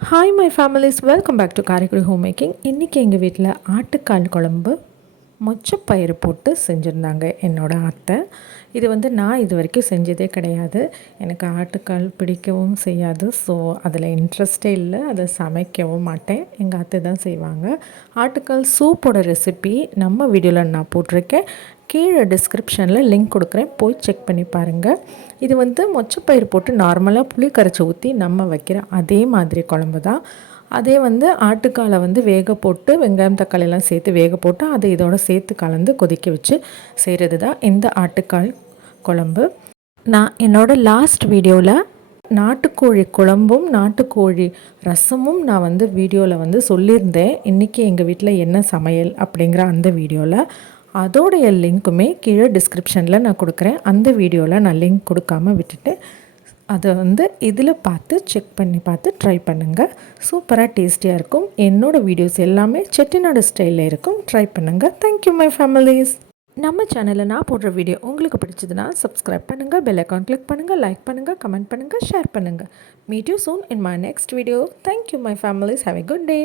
Hi my families welcome back to Karaikudi home making இன்றைக்கி எங்கள் வீட்டில் ஆட்டுக்கால் குழம்பு மொச்சப்பயிறு போட்டு செஞ்சுருந்தாங்க என்னோடய அத்தை. இது வந்து நான் இது வரைக்கும் செஞ்சதே கிடையாது. எனக்கு ஆட்டுக்கால் பிடிக்கவும் செய்யாது. ஸோ அதில் இன்ட்ரெஸ்டே இல்லை. அதை சமைக்கவும் மாட்டேன். எங்கள் அத்தை தான் செய்வாங்க. ஆட்டுக்கால் சூப்போட ரெசிபி நம்ம வீடியோவில் நான் போட்டிருக்கேன். கீழே டிஸ்கிரிப்ஷனில் லிங்க் கொடுக்குறேன். போய் செக் பண்ணி பாருங்கள் இது வந்து மொச்சப்பயிர் போட்டு நார்மலாக புளி கரைச்சி ஊற்றி நம்ம வைக்கிற அதே மாதிரி குழம்பு தான். அதே வந்து ஆட்டுக்காலை வந்து வேக போட்டு வெங்காயம் தக்காளியெல்லாம் சேர்த்து வேக போட்டு அதை இதோட சேர்த்து கலந்து கொதிக்க வச்சு செய்கிறது தான் இந்த ஆட்டுக்கால் குழம்பு. நான் என்னோடய லாஸ்ட் வீடியோவில் நாட்டுக்கோழி குழம்பும் நாட்டுக்கோழி ரசமும் நான் வந்து வீடியோவில் வந்து சொல்லியிருந்தேன். இன்றைக்கி எங்கள் வீட்டில் என்ன சமையல் அப்படிங்கிற அந்த வீடியோவில் அதோடைய லிங்க்குமே கீழே டிஸ்கிரிப்ஷனில் நான் கொடுக்குறேன். அந்த வீடியோவில் நான் லிங்க் கொடுக்காம விட்டுட்டு அதை வந்து இதில் பார்த்து செக் பண்ணி பார்த்து ட்ரை பண்ணுங்கள் சூப்பராக டேஸ்டியாக இருக்கும். என்னோடய வீடியோஸ் எல்லாமே செட்டிநாடு ஸ்டைலில் இருக்கும். ட்ரை பண்ணுங்கள் தேங்க்யூ மை ஃபேமிலிஸ் நம்ம சேனலில் நான் போடுற வீடியோ உங்களுக்கு பிடிச்சதுன்னா சப்ஸ்கிரைப் பண்ணுங்கள் பெல் அக்கௌண்ட் கிளிக் பண்ணுங்கள் லைக் பண்ணுங்கள் கமெண்ட் பண்ணுங்கள் ஷேர் பண்ணுங்கள் meet you soon in my next video thank you my families have a good day